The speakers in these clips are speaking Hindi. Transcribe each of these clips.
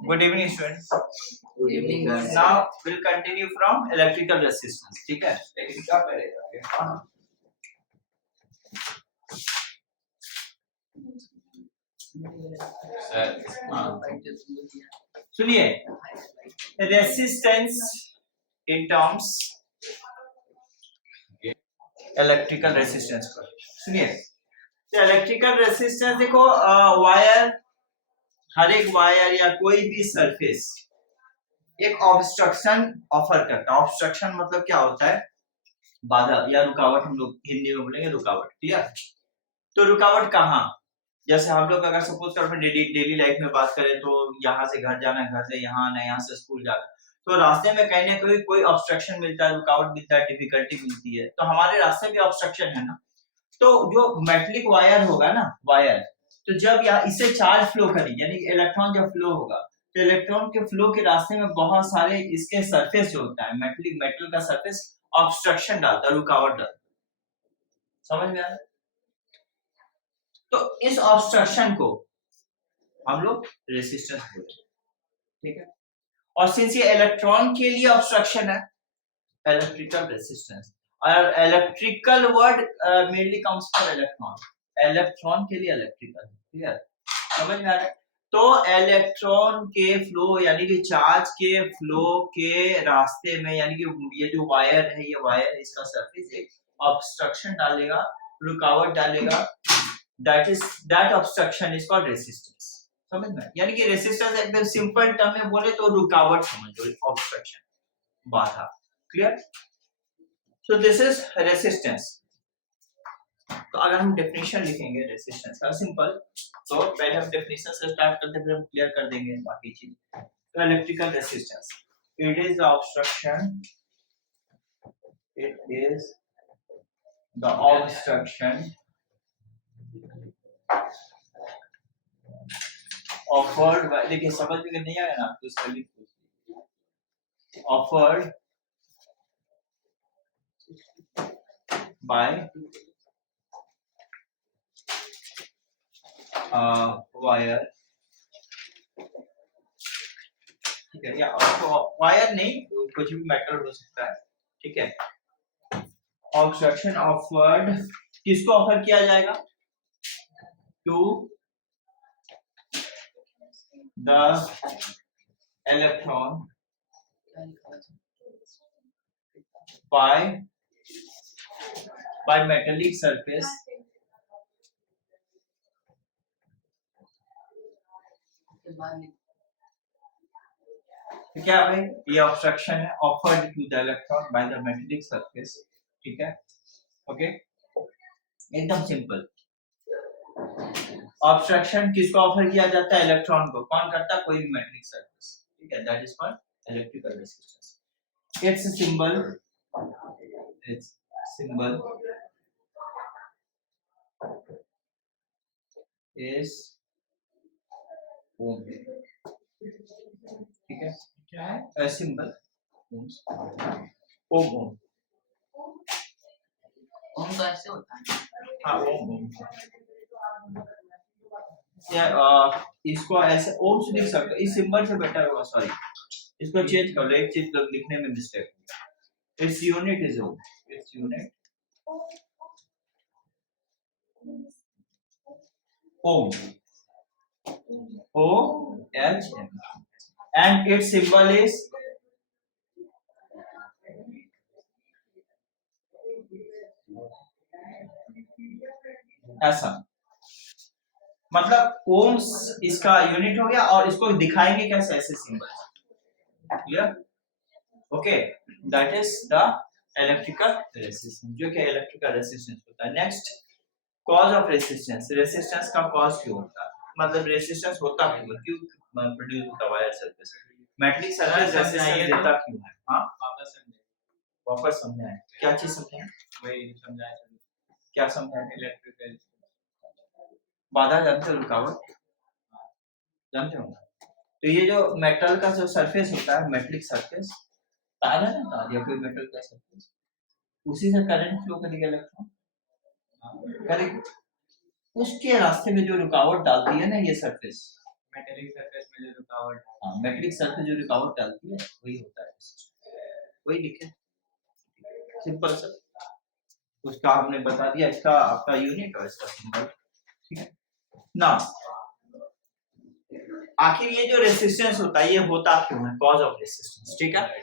Good evening, students. Good evening, guys. Now we'll continue from electrical resistance. ठीक है? सुनिए, resistance in terms electrical resistance पर सुनिए, तो इलेक्ट्रिकल रेसिस्टेंस देखो, वायर, हर एक वायर या कोई भी सरफेस एक ऑब्स्ट्रक्शन ऑफर करता है। ऑब्स्ट्रक्शन मतलब क्या होता है? बाधा या रुकावट, हम लोग हिंदी में बोलेंगे रुकावट। क्लियर? तो रुकावट कहाँ? जैसे हम लोग अगर सपोज कर डेली लाइफ में बात करें तो यहाँ से घर जाना, घर से यहाँ आना, यहाँ से स्कूल जाना, तो रास्ते में कहीं ना कहीं कोई ऑब्स्ट्रक्शन मिलता है, रुकावट मिलता है, डिफिकल्टी मिलती है, तो हमारे रास्ते में ऑब्स्ट्रक्शन है ना। तो जो मेटलिक वायर होगा ना, वायर, तो जब यहाँ इससे चार्ज फ्लो करेगी, यानी इलेक्ट्रॉन जब फ्लो होगा, तो इलेक्ट्रॉन के फ्लो के रास्ते में बहुत सारे इसके सरफेस जो होता है, मेटल का सरफेस ऑब्स्ट्रक्शन डालता है, रुकावट डालता है। समझ में आ रहा है? तो इस ऑब्स्ट्रक्शन को हम लोग रेसिस्टेंस बोलते हैं। ठीक है? और सिंस ये इलेक्ट्रॉन के लिए ऑब्स्ट्रक्शन है, इलेक्ट्रिकल रेसिस्टेंस, और electrical word mainly comes for electron, electron के लिए इलेक्ट्रिकल। क्लियर? समझ में आ रहा है? तो इलेक्ट्रॉन के फ्लो यानी कि चार्ज के फ्लो के रास्ते में, यानी कि ये जो वायर है, ये वायर इसका सरफेस एक ऑब्स्ट्रक्शन डालेगा, रुकावट डालेगा, that obstruction is called resistance। समझ में? यानी कि रेसिस्टेंस एकदम सिंपल टर्म में बोले तो रुकावट समझ लो, ऑब्स्ट्रक्शन, बाधा। Clear? So this is resistance. तो अगर हम डेफिनेशन लिखेंगे रेसिस्टेंस का सिंपल, तो पहले हम डेफिनेशन से स्टार्ट करते हैं, फिर हम क्लियर कर देंगे बाकी चीज। तो electrical resistance, it is the obstruction, it is the obstruction offered by, देखिए समझ में नहीं आया ना तो इसका लिख दो, offered by wire। ठीक है? या वायर नहीं, कुछ भी मेटल हो सकता है। ठीक है? ऑब्स्ट्रक्शन ऑफर्ड, किसको ऑफर किया जाएगा? To the electron by metallic surface तो क्या भाई, ये ऑब्स्ट्रक्शन है offered to the electron by the metallic surface. ठीक है? ओके, एकदम सिंपल। ऑब्स्ट्रक्शन किसको ऑफर किया जाता है? इलेक्ट्रॉन को। कौन करता है? कोई भी मेटेलिक सरफेस। ठीक है? That is called electrical resistance. It's symbol is ओम। ठीक है? क्या है सिंबल? ओम। ओम तो ऐसे होता है। हाँ, ओम। या इसको ऐसे ओम से लिख सकते हो, इस सिंबल से बेटर होगा। सॉरी, इसको चेंज कर लो, एक चीज लिखने में mistake. Its unit is ohm. Its unit ohm, OHM, and its symbol is ऐसा। मतलब ओम्स इसका यूनिट हो गया, और इसको दिखाएंगे कैसे? ऐसे symbol. Clear? Okay, that is the electrical resistance, जो कि इलेक्ट्रिकल रेसिस्टेंस होता है। Next, cause of resistance. Resistance का कॉज क्यों होता है? मतलब रेसिस्टेंस होता क्यों प्रोड्यूस होता है wire surface, metallic surface resistance देता क्यों है? हां, वापस समझाएं। क्या चीज समझाएं? वही समझाएं। क्या समझाएं? इलेक्ट्रिकल बाधा जानते हो, रुकावट जानते हो? तो ये जो मेटल का जो सरफेस होता है, मेटलिक सरफेस, तार है ना, या कोई मेटल का सरफेस, उसी से करंट फ्लो करेगा, इलेक्ट्रॉन करेगा, उसके रास्ते में जो रुकावट डालती है ना ये सरफेस, मेटेलिक सरफेस में जो रुकावट है। हाँ, मेटेलिक सरफेस जो रुकावट डालती है वही होता है, वही लिखे, सिंपल सा। उसका हमने बता दिया, इसका आपका यूनिट और इसका सिंबल, ठीक है ना। आखिर ये जो रेसिस्टेंस होता है ये होता क्यों है, कॉज ऑफ रेसिस्टेंस, ठीक है,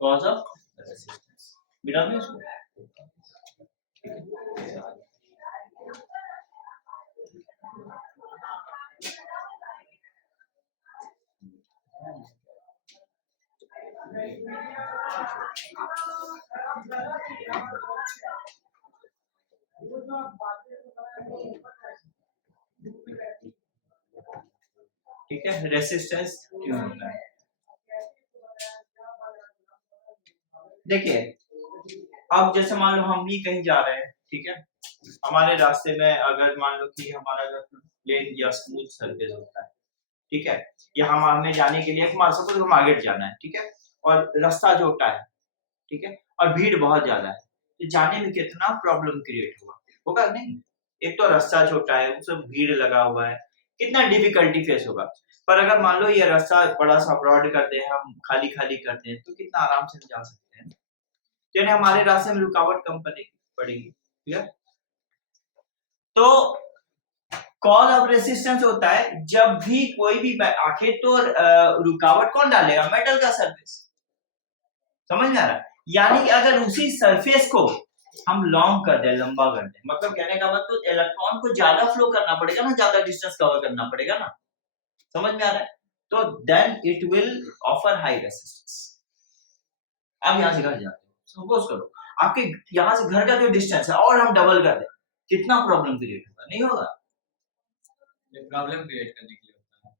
कॉज ऑफ रेसिस्टेंस मिला में इसको। ठीक है, रेसिस्टेंस क्यों होता है। देखिए अब जैसे मान लो हम भी कहीं जा रहे हैं, ठीक है, हमारे रास्ते में अगर मान लो कि हमारा अगर प्लेन या स्मूथ सरफेस होता है, ठीक है, या हमें जाने के लिए मान सपोज हम आगे जाना है, ठीक है, और रास्ता छोटा है, ठीक है, और भीड़ बहुत ज्यादा है, तो जाने में कितना प्रॉब्लम क्रिएट होगा नहीं। एक तो रास्ता छोटा है, उसमें भीड़ लगा हुआ है, कितना डिफिकल्टी फेस होगा। पर अगर मान लो ये रास्ता बड़ा सा ब्रॉड कर दे, हम खाली खाली करते हैं, तो कितना आराम से जा सकते हैं, यानी हमारे रास्ते में रुकावट कम पड़ेगी, ठीक है। तो कॉज ऑफ रेसिस्टेंस होता है जब भी कोई भी, आखिर तो रुकावट कौन डालेगा, मेटल का सरफेस, समझ में आ रहा है। यानी कि अगर उसी सरफेस को हम लॉन्ग कर दे, लंबा कर दे, मतलब कहने का मतलब तो इलेक्ट्रॉन को ज्यादा फ्लो करना पड़ेगा ना, ज्यादा डिस्टेंस कवर करना पड़ेगा ना, समझ में आ रहा है। तो then it will offer high resistance. अब यहां से घर जाते हो, सपोज करो आपके यहां से घर का जो डिस्टेंस है और हम डबल कर दें, कितना प्रॉब्लम क्रिएट होगा, नहीं होगा। प्रॉब्लम क्रिएट करने के लिए होता है।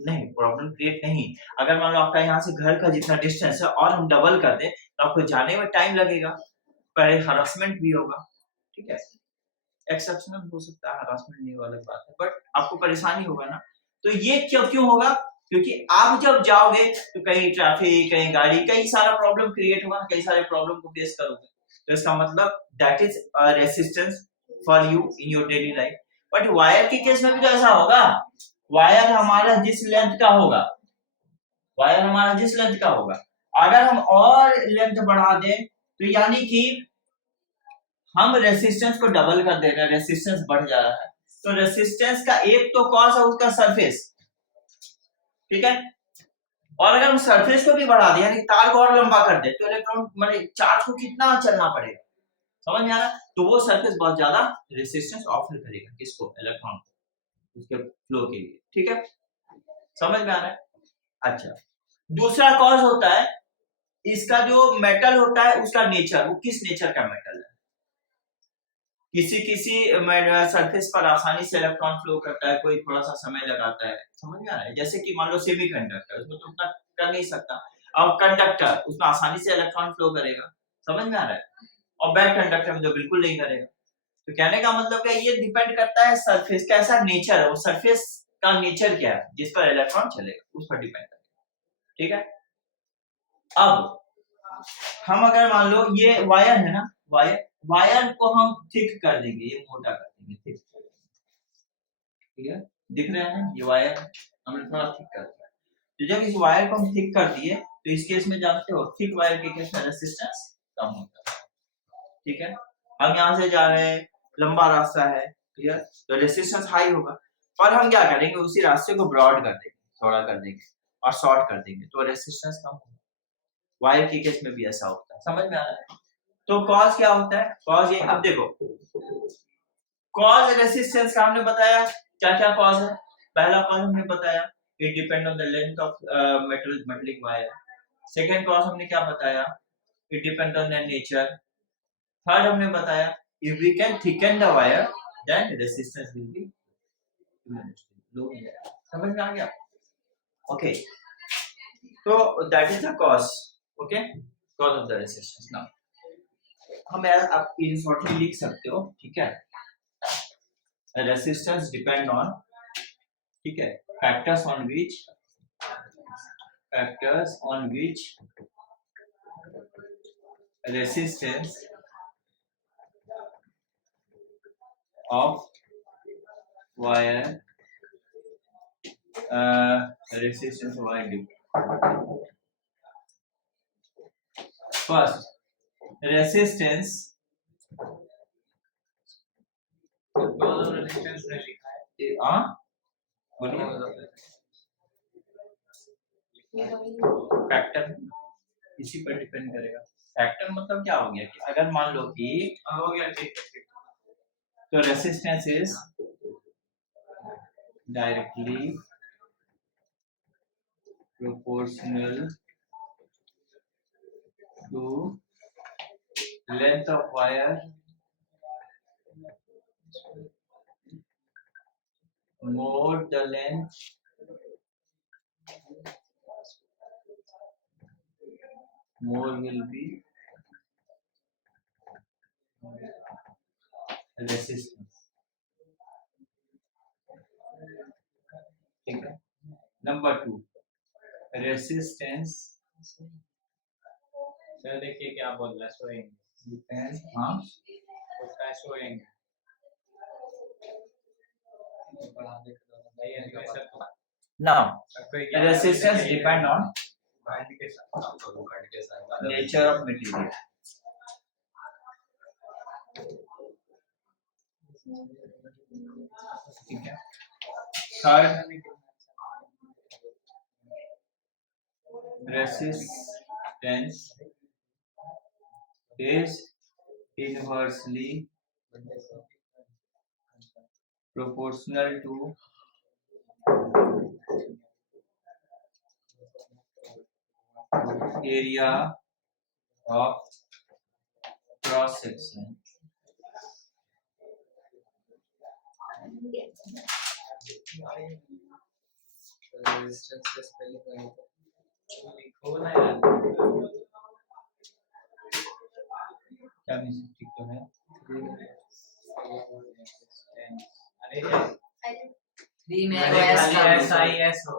नहीं, प्रॉब्लम क्रिएट नहीं, अगर मान लो आपका यहाँ से घर का जितना डिस्टेंस है और हम डबल कर दें तो आपको जाने में टाइम लगेगा, पहले हरासमेंट भी होगा, ठीक है, एक्सेप्शनल हो सकता है, हरासमेंट नहीं वाली बात है, बट आपको परेशानी होगा ना। तो ये क्यों होगा, क्योंकि आप जब जाओगे तो कहीं ट्रैफिक, कहीं गाड़ी, कई सारा प्रॉब्लम क्रिएट होगा, कई सारे प्रॉब्लम को फेस करोगे, तो इसका मतलब that is resistance for you in your daily life. But wire के केस में भी तो ऐसा होगा, वायर हमारा जिस लेंथ का होगा, वायर हमारा जिस लेंथ का होगा, अगर हम और लेंथ बढ़ा दें तो यानी कि हम रेसिस्टेंस को डबल कर दे रहे हैं, रेसिस्टेंस बढ़ जा रहा है। तो रेसिस्टेंस का एक तो कॉज है उसका सरफेस, ठीक है, और अगर हम सरफेस को भी बढ़ा दें, यानी तार को और लंबा कर दे, तो इलेक्ट्रॉन मतलब चार्ज को कितना चलना पड़ेगा, समझ में आ रहा है। तो वो सरफेस बहुत ज्यादा रेसिस्टेंस ऑफर करेगा, किसको, इलेक्ट्रॉन को, उसके फ्लो के लिए, ठीक है, समझ में आ रहा है। अच्छा, दूसरा कॉज होता है इसका जो मेटल होता है उसका नेचर, वो किस नेचर का मेटल है। किसी सरफेस पर आसानी से इलेक्ट्रॉन फ्लो करता है, कोई थोड़ा सा समय लगाता है, समझ में आ रहा है। जैसे कि मान लो सेमीकंडक्टर, उसमें तो उतना कर नहीं सकता, और कंडक्टर उसमें आसानी से इलेक्ट्रॉन फ्लो करेगा, समझ में आ रहा है, और बैड कंडक्टर में तो बिल्कुल नहीं करेगा। तो कहने का मतलब क्या, ये डिपेंड करता है सरफेस का ऐसा नेचर है, वो सरफेस का नेचर क्या है जिस पर इलेक्ट्रॉन चलेगा, उस पर डिपेंड करता है, ठीक है। अब हम अगर मान लो ये वायर है ना, वायर को हम थिक कर देंगे, ये मोटा कर देंगे, थिक, ठीक है, दिख रहा है ना, ये वायर हमने थोड़ा थिक कर दिया। तो जब इस वायर को हम थिक कर दिए तो इस केस में जानते हो थिक वायर के केस में रेसिस्टेंस कम होता है, ठीक है। हम यहाँ से जा रहे हैं, लंबा रास्ता है, क्लियर, तो रेसिस्टेंस हाई होगा, और हम क्या करेंगे, उसी रास्ते को ब्रॉड कर देंगे, चौड़ा कर देंगे और शॉर्ट कर देंगे, तो रेसिस्टेंस कम होगा। वायर के केस में भी ऐसा होता है, समझ में आ रहा है। तो कॉज क्या होता है, कॉज ये, अब देखो कॉज रेसिस्टेंस का हमने बताया, क्या क्या कॉज है। पहला कॉज हमने बताया, it depend on the length of metallic wire. Second cause हमने क्या बताया, it depend on the nature. Third हमने बताया, if we can thicken the wire then resistance will be low, समझ में आ गया, ओके। तो that is the cause, okay, cause of the resistance। now हम आप इन शॉर्टली लिख सकते हो, ठीक है, रेसिस्टेंस डिपेंड ऑन, ठीक है, factors on which resistance of wire resistance y different. First, resistance दोनों रेजिस्टेंस ने लिखा है बोलिए फैक्टर इसी पर डिपेंड करेगा। फैक्टर मतलब क्या हो गया कि अगर मान लो कि हो गया ठीक है तो resistance is directly proportional to length of wire more the length more will be resistance। ठीक है। नंबर 2 रेसिस्टेंस सर देखिए क्या बोल रहा है सोएंगे डिपेंड हाँ उसका सोएंगे पढ़ाने का नहीं है सर now कोई resistance depend on indication nature of material। ठीक है। Third resistance is inversely proportional to area of cross section। Resistance से स्पेलिंग है लिखो ना यार क्या मिस्टेक तो है अरे थ्री में मैंने एस खाली का एस आई एस हो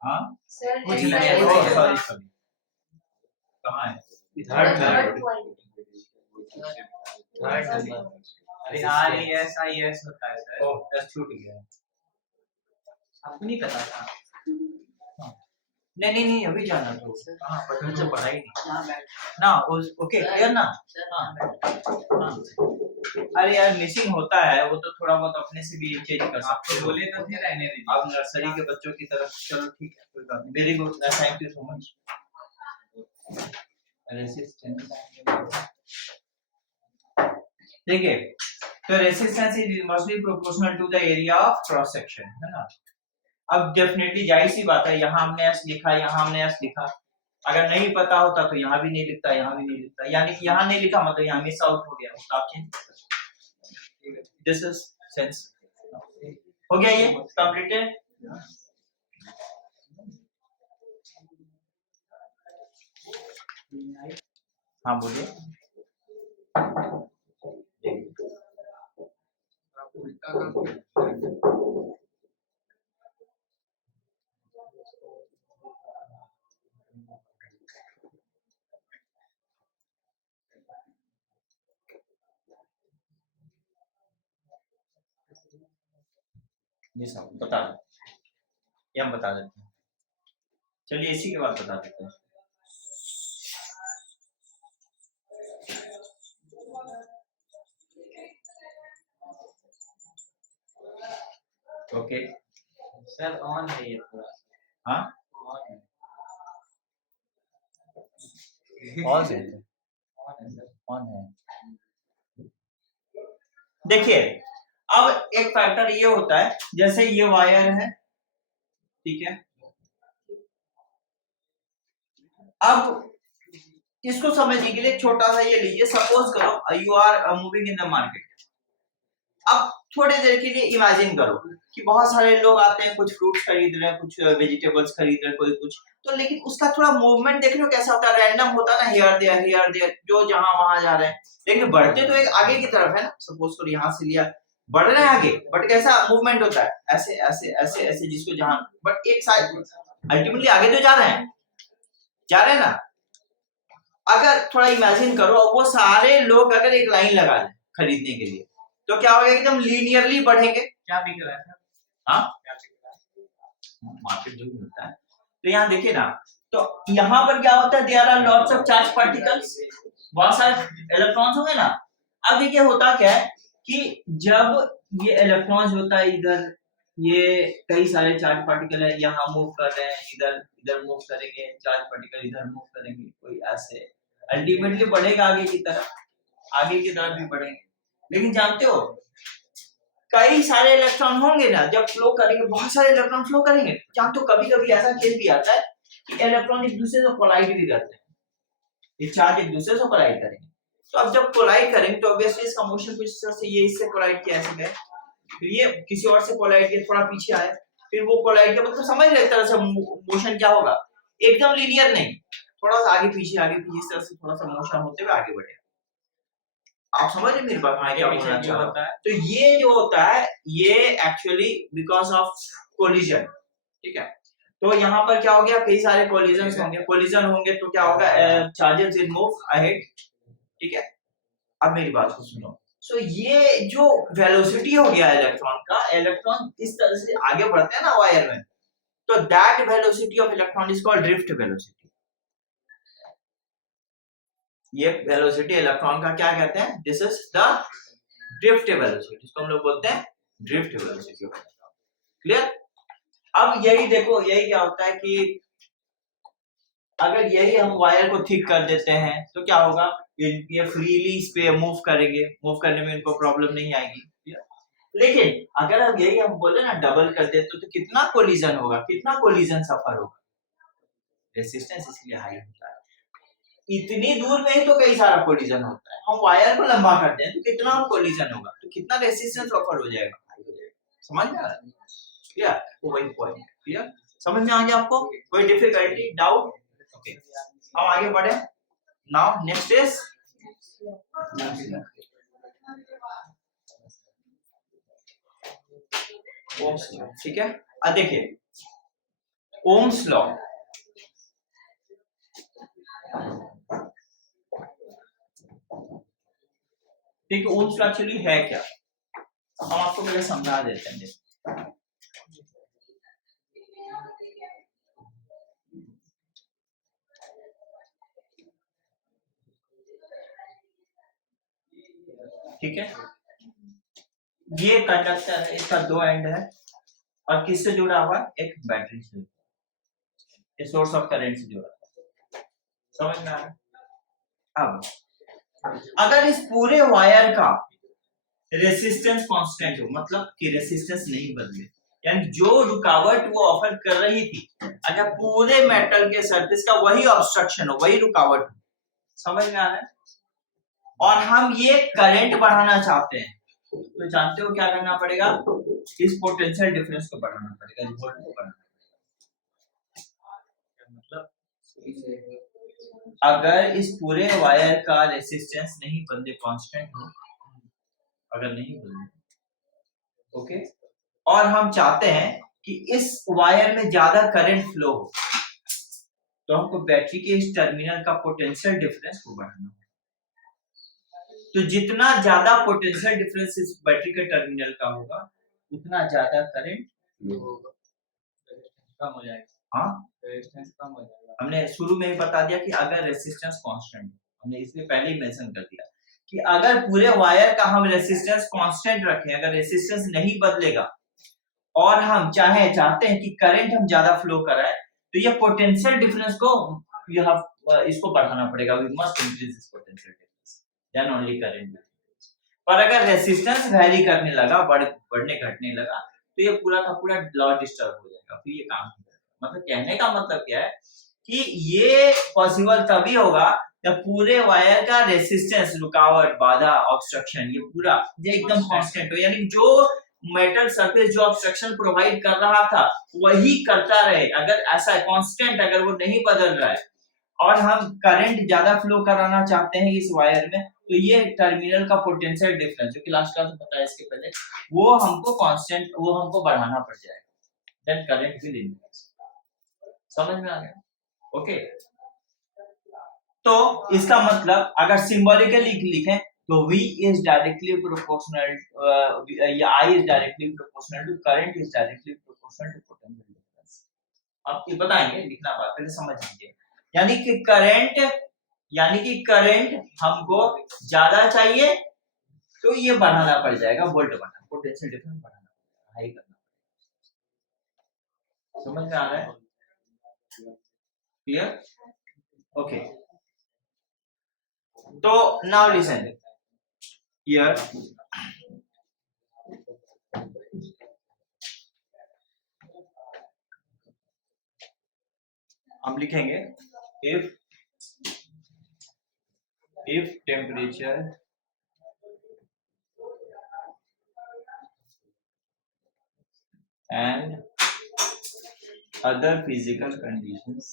हाँ कुछ नहीं है, सॉरी कहाँ है थर्ड थर्ड नंबर अरे R E S I S होता है सर ओह बस छूट गया। आपको नहीं पता था नहीं अभी जाना तो हाँ बचपन से पढ़ाई नहीं यहाँ बैठ ना ओके क्लियर ना सर हाँ अरे यार मिसिंग होता है वो तो थोड़ा बहुत अपने से भी चेंज कर सकते आपको हो। बोले तो थे रहने दीजिए आप नर्सरी के बच्चों की तरफ चलो ठीक है कोई बात नहीं very good thank you so much. Resistance देखिए तो resistance is inversely proportional to the area of cross section है ना। अब डेफिनेटली जाहिर सी बात है यहाँ हमने एस लिखा यहाँ हमने एस लिखा अगर नहीं पता होता तो यहाँ भी नहीं लिखता यहाँ भी नहीं लिखता यानी कि यहाँ नहीं लिखा मतलब यहाँ मिस आउट हो गया तो आप चेंज दिस इज सेंस हो गया ये कंप्लीटेड। हाँ बोलिए आप उल्टा कर बता ये हम बता देते हैं चलिए इसी के बाद बता देते हैं। ओके सर ऑन है ये पूरा हाँ ऑन है ऑन है ऑन है सर ऑन है। देखिए अब एक फैक्टर ये होता है जैसे ये वायर है ठीक है अब इसको समझने के लिए छोटा सा ये लीजिए सपोज करो you are moving in the market. अब थोड़ी देर के लिए इमेजिन करो कि बहुत सारे लोग आते हैं कुछ फ्रूट्स खरीद रहे हैं कुछ वेजिटेबल्स खरीद रहे हैं कोई कुछ तो लेकिन उसका थोड़ा मूवमेंट देख लो कैसा होता है रैंडम होता है ना हियर देयर जो जहां वहां जा रहे हैं लेकिन बढ़ते तो एक आगे की तरफ है ना सपोज करो यहाँ से लिया बढ़ रहे हैं आगे बट कैसा मूवमेंट होता है ऐसे ऐसे ऐसे ऐसे जिसको जहां बट एक साइड अल्टीमेटली आगे तो जा रहे हैं ना। अगर थोड़ा इमेजिन करो वो सारे लोग अगर एक लाइन लगा लें खरीदने के लिए तो क्या होगा एकदम लीनियरली बढ़ेंगे। क्या बिक रहा है सर हाँ क्या बिक रहा है मार्केट जो भी मिलता है। तो यहाँ देखिए ना, तो यहाँ पर क्या होता है, there are lots of charge particles, बहुत सारे इलेक्ट्रॉन्स होंगे ना। अब देखिए होता क्या है कि जब ये इलेक्ट्रॉन्स होता है इधर, ये कई सारे चार्ज पार्टिकल है यहाँ मूव कर रहे हैं, इधर इधर मूव करेंगे, चार्ज पार्टिकल इधर मूव करेंगे, कोई ऐसे अल्टीमेटली बढ़ेगा आगे की तरफ, आगे की तरफ भी बढ़ेंगे। लेकिन जानते हो कई सारे इलेक्ट्रॉन होंगे ना, जब फ्लो करेंगे बहुत सारे इलेक्ट्रॉन फ्लो करेंगे, जानते हो कभी कभी ऐसा केस भी आता है कि इलेक्ट्रॉन एक दूसरे से कोलाइड भी करते हैं, ये चार्ज एक दूसरे से कोलाइड करेंगे। तो अब जब कोलाइड करेंगे तो ऑब्वियसली इसका मोशन कुछ इस तरह से, ये इससे कोलाइड किया ऐसे गए, फिर ये किसी और से कोलाइड किया, थोड़ा पीछे आए, फिर वो कोलाइड किया, मतलब समझ रहे एक तरह से मोशन क्या होगा, एकदम लीनियर नहीं, थोड़ा सा आगे पीछे इस तरह से थोड़ा सा मोशन होते हुए आगे बढ़ेगा। आप समझ रहे मेरी बात, आगे पीछे क्या होता है। तो ये जो होता है ये एक्चुअली बिकॉज ऑफ कोलिजन, ठीक है। तो यहाँ पर क्या हो गया, कई सारे कोलिजन होंगे तो क्या होगा, चार्जेस विल मूव अहेड, ठीक है। अब मेरी बात को सुनो, सो ये जो वेलोसिटी हो गया इलेक्ट्रॉन का, इलेक्ट्रॉन इस तरह से आगे बढ़ते हैं ना वायर में, तो that velocity of electron is called drift velocity. ये वेलोसिटी इलेक्ट्रॉन का क्या कहते हैं, this is the drift velocity, इसको हम लोग बोलते हैं ड्रिफ्ट वेलोसिटी। क्लियर। अब यही देखो, यही क्या होता है कि अगर यही हम वायर को थिक कर देते हैं तो क्या होगा, ये फ्रीली इस पे मूव करेंगे, मूव करने में इनको प्रॉब्लम नहीं आएगी। लेकिन अगर हम यही हम बोले ना डबल कर देते तो कितना कोलिजन होगा, कितना कोलिजन सफर होगा, रेसिस्टेंस इसलिए हाई होता है। इतनी दूर में ही तो कई सारा कोलिजन होता है, हम वायर को लंबा कर दें तो कितना कोलिजन होगा, तो कितना रेसिस्टेंस सफर हो जाएगा, हाई हो जाएगा। समझ में आ रहा है? क्लियर, तो वही पॉइंट क्लियर, समझ में आ गया आपको, कोई डिफिकल्टी डाउट? ओके, हम आगे बढ़े। Now next is Ohm's law, ठीक है। अब देखिए ओम्स लॉ, ठीक है। ओम्स लॉ एक्चुअली है क्या, हम आपको पहले समझा देते हैं। ठीक है, ये कंडक्टर है, इसका दो एंड है और किससे जुड़ा हुआ है, एक बैटरी से, ये सोर्स ऑफ करंट से जुड़ा है। समझ में आ रहा है? अब अगर इस पूरे वायर का रेसिस्टेंस कांस्टेंट हो, मतलब कि रेसिस्टेंस नहीं बदले, यानी जो रुकावट वो ऑफर कर रही थी, अगर पूरे मेटल के सरफेस का वही ऑब्स्ट्रक्शन हो, वही रुकावट हो, समझ में आ रहा है, और हम ये करंट बढ़ाना चाहते हैं, तो जानते हो क्या करना पड़ेगा, इस पोटेंशियल डिफरेंस को बढ़ाना पड़ेगा, वोल्ट को बढ़ाना पड़ेगा। मतलब अगर इस पूरे वायर का रेसिस्टेंस नहीं बदले, कांस्टेंट हो, अगर नहीं बदले, ओके, और हम चाहते हैं कि इस वायर में ज्यादा करंट फ्लो हो, तो हमको बैटरी के इस टर्मिनल का पोटेंशियल डिफरेंस को बढ़ाना है। तो जितना ज्यादा पोटेंशियल डिफरेंस इस बैटरी के टर्मिनल का होगा, उतना ज्यादा करंट कम हो जाएगा। हाँ, रेजिस्टेंस कम हो जाएगा। हमने शुरू में ही बता दिया कि अगर रेसिस्टेंस कांस्टेंट, हमने इसलिए पहले ही मेंशन कर दिया कि अगर पूरे वायर का हम रेसिस्टेंस कांस्टेंट रखें, अगर रेसिस्टेंस नहीं बदलेगा और हम चाहते हैं कि करंट हम ज्यादा फ्लो कराए, तो ये पोटेंशियल डिफरेंस को इसको बढ़ाना पड़ेगा, we must increase this potential difference, then only current. पर अगर रेसिस्टेंस वैरी करने लगा, बढ़ने घटने लगा, तो ये पूरा का पूरा लॉ डिस्टर्ब हो जाएगा, फिर ये काम नहीं करेगा। मतलब कहने का मतलब क्या है कि ये पॉसिबल तभी होगा जब पूरे वायर का रेसिस्टेंस, रुकावट, बाधा, ऑब्स्ट्रक्शन, ये पूरा ये एकदम कांस्टेंट हो, यानी जो मेटल सरफेस जो ऑब्स्ट्रक्शन प्रोवाइड कर रहा था वही करता रहे। अगर ऐसा कांस्टेंट, अगर वो नहीं बदल रहा है और हम करंट ज्यादा फ्लो कराना चाहते हैं इस वायर में, तो ये टर्मिनल का पोटेंशियल डिफरेंस, जो कि लास्ट क्लास में बताया इसके पहले, वो हमको कांस्टेंट, वो हमको बढ़ाना पड़ जाएगा, देन करंट विल इंक्रीज। समझ में आ गया? ओके, तो इसका मतलब अगर सिंबॉलिकली लिखें तो V is directly proportional, I is directly proportional to current is directly proportional to potential difference. आप ये बताएंगे, लिखना बात पहले समझ लीजिए। यानी कि करंट हमको ज्यादा चाहिए तो ये बढ़ाना पड़ जाएगा, वोल्ट बढ़ाना, पोटेंशियल डिफरेंस बढ़ाना, हाई करना। समझ में आ रहा है? क्लियर? ओके, तो नाउ लिसन हियर, हम लिखेंगे if temperature and other physical conditions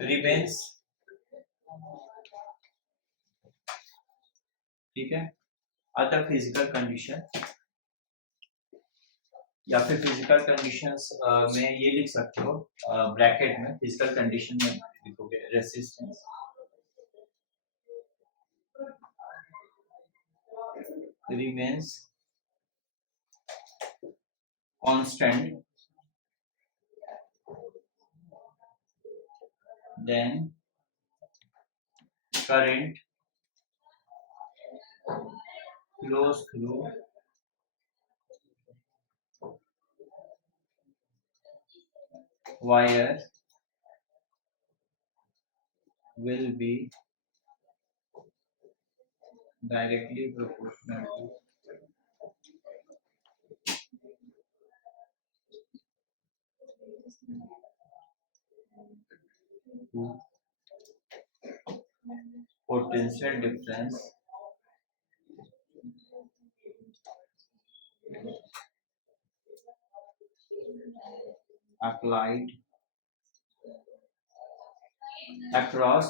remains, ठीक है, अदर फिजिकल कंडीशन, या फिर फिजिकल कंडीशंस में ये लिख सकते हो ब्रैकेट में, फिजिकल कंडीशन में लिखोगे resistance remains constant, then current flows through wire will be directly proportional to potential difference applied across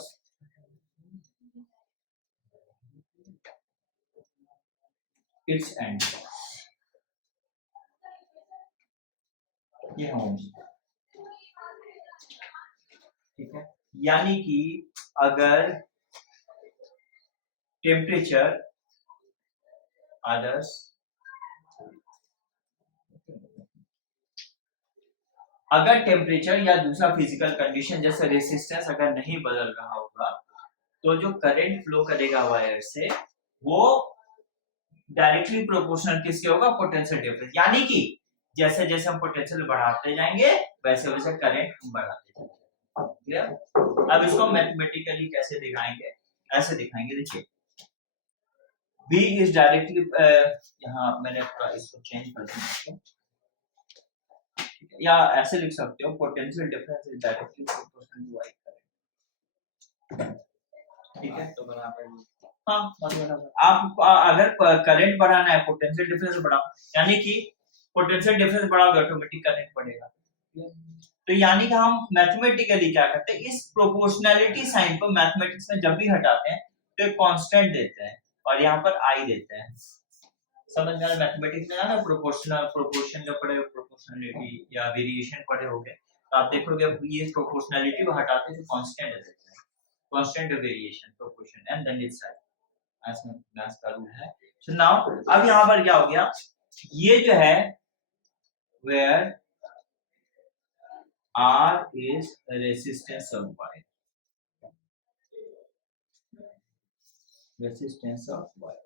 its end। ये होंगे, ठीक है। यानी कि अगर टेम्परेचर आदर्श अगर टेम्परेचर या दूसरा फिजिकल कंडीशन जैसे रेसिस्टेंस अगर नहीं बदल रहा होगा तो जो करंट फ्लो करेगा वायर से वो डायरेक्टली प्रोपोर्शनल किसके होगा, पोटेंशियल डिफरेंस। यानी कि जैसे जैसे हम पोटेंशियल बढ़ाते जाएंगे वैसे वैसे करंट हम बढ़ाते जाएंगे। अब इसको मैथमेटिकली कैसे दिखाएंगे, ऐसे दिखाएंगे, देखिए V इज डायरेक्टली, यहाँ मैंने इसको चेंज कर दिया, या ऐसे लिख सकते हो potential difference is directly proportional to I current, ठीक है। तो बराबर, हाँ बराबर। आप अगर करंट बढ़ाना है पोटेंशियल डिफरेंस बढ़ाओ, यानी कि पोटेंशियल डिफरेंस बढ़ाओगे ऑटोमेटिक करंट बढ़ेगा। तो यानी कि हम मैथमेटिकली क्या करते हैं, इस प्रोपोर्शनैलिटी साइन को मैथमेटिक्स में जब भी हटाते हैं तो एक कांस्टेंट देते हैं और यहाँ पर I देते हैं। समझ में आ रहा है? मैथमेटिक्स में ना प्रोपोर्शन जब पढ़े, प्रोपोर्शनलिटी या वेरिएशन पढ़े होंगे तो आप देखोगे ये प्रोपोर्शनलिटी को हटाते हैं, कांस्टेंट देते हैं, constant variation proportion and then it's ऐसा मैथ्स का रूल है। सो नाउ अब यहाँ पर क्या हो गया, ये जो है where R is resistance of wire, resistance of wire।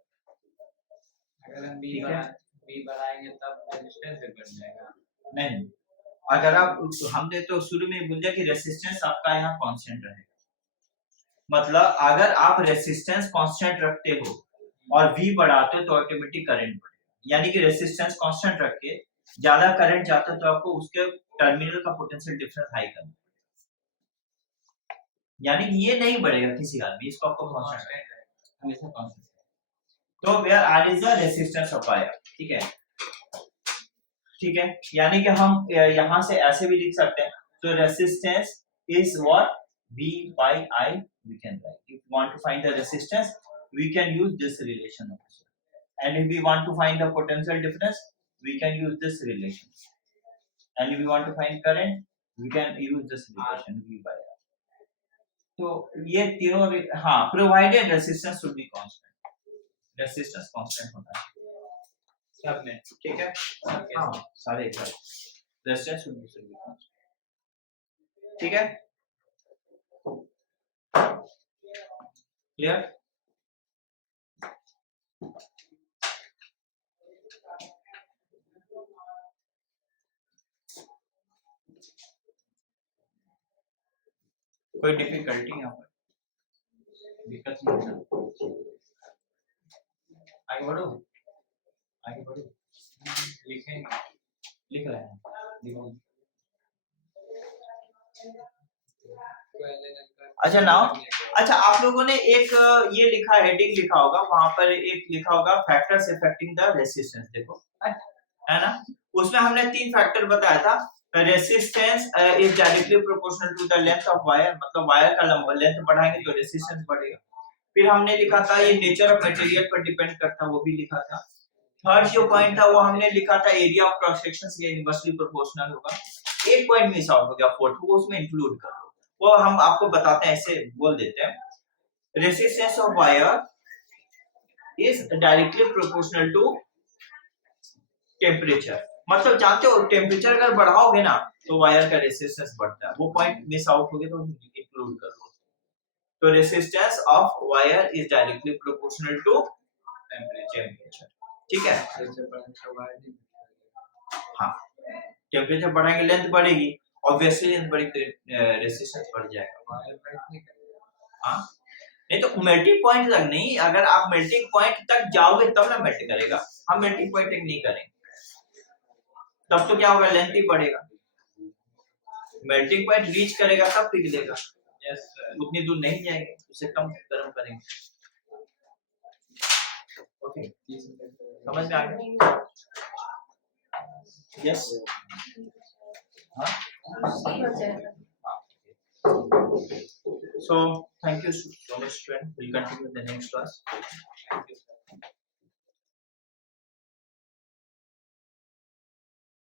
अगर हम B बढ़ाएंगे तब रेजिस्टेंस भी बढ़ जाएगा। नहीं, अगर आप, हमने तो शुरू में बोल दिया कि रेसिस्टेंस आपका यहाँ कांस्टेंट रहेगा, मतलब अगर आप रेसिस्टेंस कांस्टेंट रखते हो और V बढ़ाते हो तो ऑटोमेटिक करंट बढ़ेगा। यानी कि रेसिस्टेंस कांस्टेंट रख के ज्यादा करंट जाता है तो आपको उसके टर्मिनल का पोटेंशियल डिफरेंस हाई करना पड़ेगा, यानी कि ये नहीं बढ़ेगा किसी हाल में, इसको आपको कांस्टेंट हमेशा कांस्टेंट। तो where R is the resistance of wire, ठीक है, ठीक है। यानी कि हम यहाँ से ऐसे भी लिख सकते हैं, तो resistance is what V by I we can write। If you want to find the resistance we can use this relation also, and if we want to find the potential difference we can use this relation, and if we want to find current we can use this relation V by R। तो ये तीनों हाँ, provided resistance should be constant, resistance constant होता है सब में, ठीक है। हाँ, सारे रेजिस्टेंस शुड बी कांस्टेंट, ठीक है, क्लियर। कोई डिफिकल्टी यहाँ पर, दिक्कत नहीं है, आगे बढ़ो, आगे बढ़ो, लिखेंगे, लिख रहे हैं, लिखो। अच्छा नाउ, अच्छा आप लोगों ने एक ये लिखा, हेडिंग लिखा होगा, वहां पर एक लिखा होगा फैक्टर्स अफेक्टिंग द रेजिस्टेंस, देखो है ना, उसमें हमने 3 फैक्टर बताया था। Resistance is directly proportional to the length of wire, मतलब वायर का लंबा लेंथ बढ़ाएंगे तो रेजिस्टेंस बढ़ेगा। फिर हमने लिखा था ये नेचर ऑफ मटेरियल पर डिपेंड करता है, वो भी लिखा था। थर्ड जो पॉइंट था वो हमने लिखा था एरिया ऑफ क्रॉस सेक्शन से इनवर्सली प्रोपोर्शनल होगा। एक पॉइंट मिस आउट हो गया, फोर्थ, वो उसमें इंक्लूड कर लो, वो हम आपको बताते हैं, ऐसे बोल देते हैं। Resistance of wire is directly proportional to temperature, मतलब जानते हो टेम्परेचर अगर बढ़ाओगे ना तो वायर का रेजिस्टेंस बढ़ता है, वो पॉइंट मिस आउट हो गया तो इंक्लूड कर लो। तो resistance of wire is directly proportional to temperature, ठीक है। हाँ, टेम्परेचर बढ़ाएंगे लेंथ बढ़ेगी, ऑब्वियसली लेंथ बढ़ेगी तो रेजिस्टेंस बढ़ जाएगा। हाँ, नहीं तो मेल्टिंग पॉइंट तक नहीं, अगर आप मेल्टिंग पॉइंट तक जाओगे तब ना मेल्ट करेगा, हम मेल्टिंग पॉइंट तक नहीं करेंगे तब तो क्या होगा, लेंथ ही बढ़ेगा। मेल्टिंग पॉइंट रीच करेगा तब पिघलेगा, यस उतनी दूर नहीं जाएंगे, उससे कम गर्म करेंगे, ओके समझ में आ गया, yes so thank you so much, friend, we'll continue in the next class, thank you.